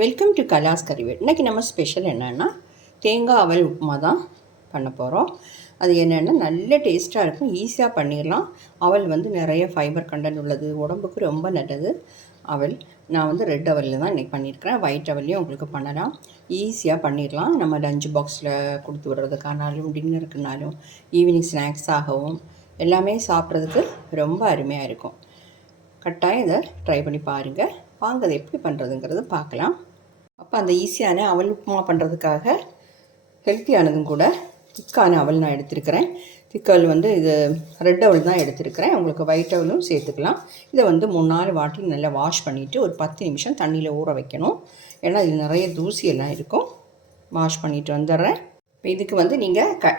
Welcome to கலாஸ் கறிவேட் இன்றைக்கி நம்ம special என்னென்னா தேங்காய் அவல் உப்புமா தான் பண்ண போகிறோம் அது என்னென்னா நல்ல டேஸ்ட்டாக இருக்கும். ஈஸியாக பண்ணிடலாம் அவல் வந்து நிறைய ஃபைபர் கண்டென்ட் உள்ளது. உடம்புக்கு ரொம்ப நல்லது அவல். நான் வந்து ரெட் அவலில் தான் இன்றைக்கி பண்ணியிருக்கிறேன் ஒயிட் அவல்லையும் உங்களுக்கு பண்ணலாம். ஈஸியாக பண்ணிடலாம் நம்ம லஞ்ச் பாக்ஸில் கொடுத்து விடுறதுக்கானாலும் டின்னருக்குனாலும் ஈவினிங் ஸ்நாக்ஸாகவும் எல்லாமே சாப்பிட்றதுக்கு ரொம்ப அருமையாக இருக்கும். கட்டாயம் இதை ட்ரை பண்ணி பாருங்கள் வாங்க அதை எப்படி பண்ணுறதுங்கிறது பார்க்கலாம். அப்போ அந்த ஈஸியான அவல் உப்புமா பண்ணுறதுக்காக ஹெல்த்தியானதும் கூட திக்கான அவல் நான் எடுத்திருக்கிறேன். திக்கவல் வந்து இது ரெட் அவல் தான் எடுத்திருக்கிறேன். உங்களுக்கு ஒயிட் அவலும் சேர்த்துக்கலாம். இதை வந்து மூணு நாலு வாட்டி நல்லா வாஷ் பண்ணிவிட்டு ஒரு பத்து நிமிஷம் தண்ணியில் ஊற வைக்கணும். ஏன்னா இது நிறைய தூசி எல்லாம் இருக்கும். வாஷ் பண்ணிட்டு வந்துடுறேன். இப்போ இதுக்கு வந்து நீங்கள் க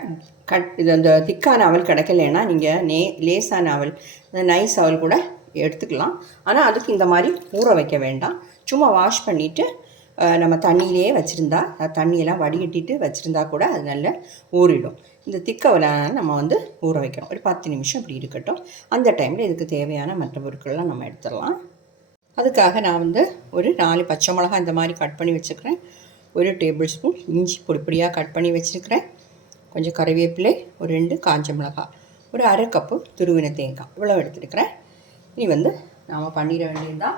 கட் இது அந்த திக்கான அவல் கிடைக்கலன்னா நீங்கள் நே லேசான அவல் இந்த நைஸ் அவல் கூட எடுத்துக்கலாம். ஆனால் அதுக்கு இந்த மாதிரி ஊற வைக்க வேண்டாம். சும்மா வாஷ் பண்ணிவிட்டு நம்ம தண்ணியிலே வச்சுருந்தா தண்ணியெல்லாம் வடிகட்டிட்டு வச்சுருந்தா கூட அது நல்லா ஊறிடும். இந்த திக்கவலை நம்ம வந்து ஊற வைக்கணும் ஒரு பத்து நிமிஷம் இப்படி இருக்கட்டும். அந்த டைமில் இதுக்கு தேவையான மற்ற பொருட்கள்லாம் நம்ம எடுத்துடலாம். அதுக்காக நான் வந்து ஒரு நாலு பச்சை மிளகா இந்த மாதிரி கட் பண்ணி வச்சுக்கிறேன். ஒரு டேபிள் ஸ்பூன் இஞ்சி பொடி பொடியாக கட் பண்ணி வச்சுருக்கிறேன். கொஞ்சம் கறிவேப்பிலை ஒரு ரெண்டு காஞ்ச மிளகாய் ஒரு அரை கப்பு துருவின தேங்காய் இவ்வளோ எடுத்துருக்கிறேன். இனி வந்து நாம் பண்ணிட வேண்டியதுதான்.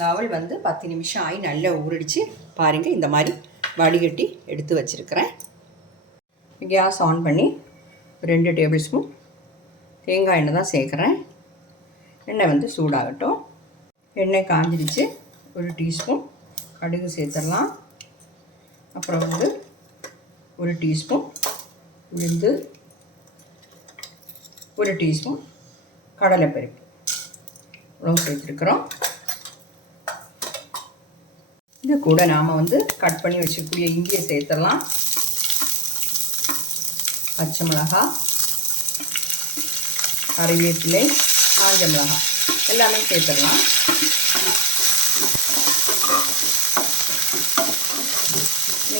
தாவல் வந்து பத்து நிமிஷம் ஆகி நல்லா ஊறிடிச்சு. பாருங்கள் இந்த மாதிரி வடிகட்டி எடுத்து வச்சுருக்கிறேன். கேஸ் ஆன் பண்ணி ரெண்டு டேபிள் ஸ்பூன் தேங்காய் எண்ணெய் தான் சேர்க்குறேன். எண்ணெய் வந்து சூடாகட்டும். எண்ணெய் காஞ்சிடுச்சு. ஒரு டீஸ்பூன் கடுகு சேர்த்துடலாம். அப்புறம் வந்து ஒரு டீஸ்பூன் உளுந்து ஒரு டீஸ்பூன் கடலைப்பருப்பு. உழவு சேர்த்துருக்குறோம் இது கூட நாம் வந்து கட் பண்ணி வச்சுக்கூடிய இஞ்சியை சேர்த்துடலாம். பச்சை மிளகா கறிவேப்பிலை காஞ்ச மிளகா எல்லாமே சேர்த்துடலாம்.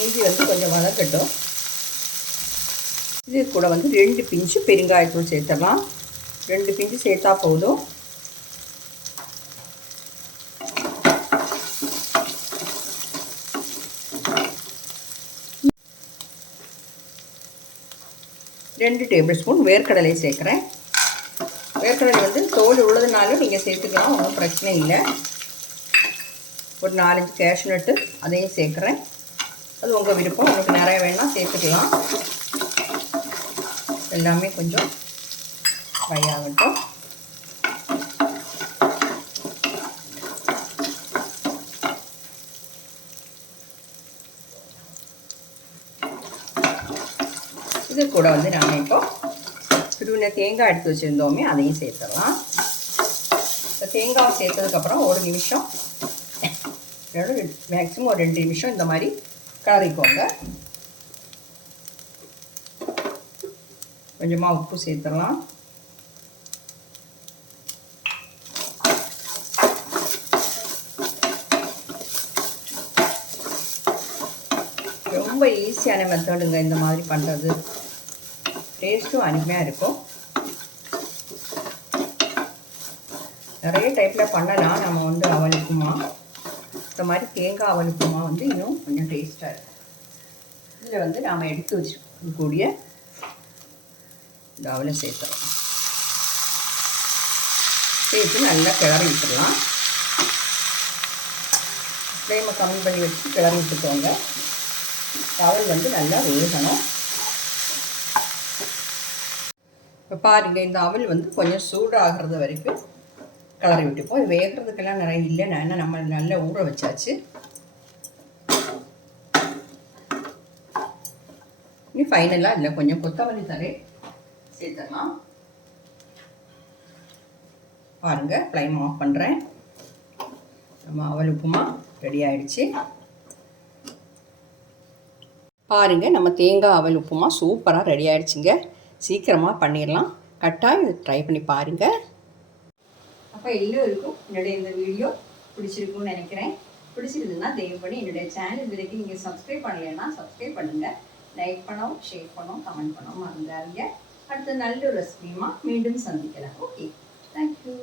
இஞ்சி வந்து கொஞ்சம் வதக்கட்டும். இது கூட வந்து ரெண்டு பிஞ்சு பெருங்காயத்தூள் சேர்த்துடலாம். ரெண்டு பிஞ்சு சேர்த்தா போதும். ரெண்டு டேபிள் ஸ்பூன் வேர்க்கடலை சேர்க்குறேன். வேர்க்கடலை வந்து தோல் உள்ளதுனாலும் நீங்கள் சேர்த்துக்கலாம் ஒன்றும் பிரச்சனை இல்லை. ஒரு நாலஞ்சு கேஷ் நட்டு அதையும் சேர்க்குறேன். அது உங்கள் விருப்பம் உங்களுக்கு நிறைய வேணால் சேர்த்துக்கலாம். எல்லாமே கொஞ்சம் ஃப்ரை ஆகட்டும். இது கூட வந்து நாம் இப்போ துருவின தேங்காய் எடுத்து வச்சுருந்தோமே அதையும் சேர்த்துடலாம் இந்த தேங்காய் சேர்த்ததுக்கப்புறம் ஒரு நிமிஷம் மேக்ஸிமம் ஒரு ரெண்டு நிமிஷம் இந்த மாதிரி கலரிக்கோங்க கொஞ்சமாக உப்பு சேர்த்துடலாம் ரொம்ப ஈஸியான மெத்தடுங்க இந்த மாதிரி பண்ணுறது டேஸ்ட்டும் அருமையாக இருக்கும். நிறைய டைப்பில் பண்ணலாம். நம்ம வந்து அவலுக்குமா இந்த மாதிரி தேங்காய் அவலுக்குமா வந்து இன்னும் கொஞ்சம் டேஸ்ட்டாக இருக்கும். இதில் வந்து நாம் எடுத்து வச்சுக்கக்கூடிய இந்த அவலை சேர்த்துறோம். சேர்த்து நல்லா கிளறி விட்டுடலாம். ஃப்ளேமை கம்மி பண்ணி வச்சு கிளறி விட்டுக்கோங்க. அவல் வந்து நல்லா வேகணும். இப்போ பாருங்கள் இந்த அவல் வந்து கொஞ்சம் சூடாகிறது வரைக்கும் கலரி விட்டுப்போம். இது வேகிறதுக்கெல்லாம் நிறைய இல்லை. நான் நம்ம நல்லா ஊற வச்சாச்சு. இனி ஃபைனலாக இல்லை. கொஞ்சம் கொத்தமல்லி தலை சேர்த்துடலாம். பாருங்கள் ஃப்ளைம் ஆஃப் பண்ணுறேன் நம்ம அவல் உப்புமா ரெடி ஆகிடுச்சு பாருங்கள் நம்ம தேங்காய் அவல் உப்புமா சூப்பராக ரெடி ஆகிடுச்சிங்க சீக்கிரமாக பண்ணிடலாம் கட்டாயம் இதை ட்ரை பண்ணி பாருங்கள் அப்போ எல்லோருக்கும் என்னுடைய இந்த வீடியோ பிடிச்சிருக்கும்னு நினைக்கிறேன். பிடிச்சிருந்ததுன்னா தயவு பண்ணி என்னுடைய சேனல் வரைக்கும் நீங்கள் சப்ஸ்கிரைப் பண்ணலைன்னா சப்ஸ்கிரைப் பண்ணுங்கள் லைக் பண்ணவும் ஷேர் பண்ணவும் கமெண்ட் பண்ணவும் மறந்துடாதீங்க. அடுத்த நல்ல ரெசிபியுமா மீண்டும் சந்திக்கலாம் ஓகே தேங்க்யூ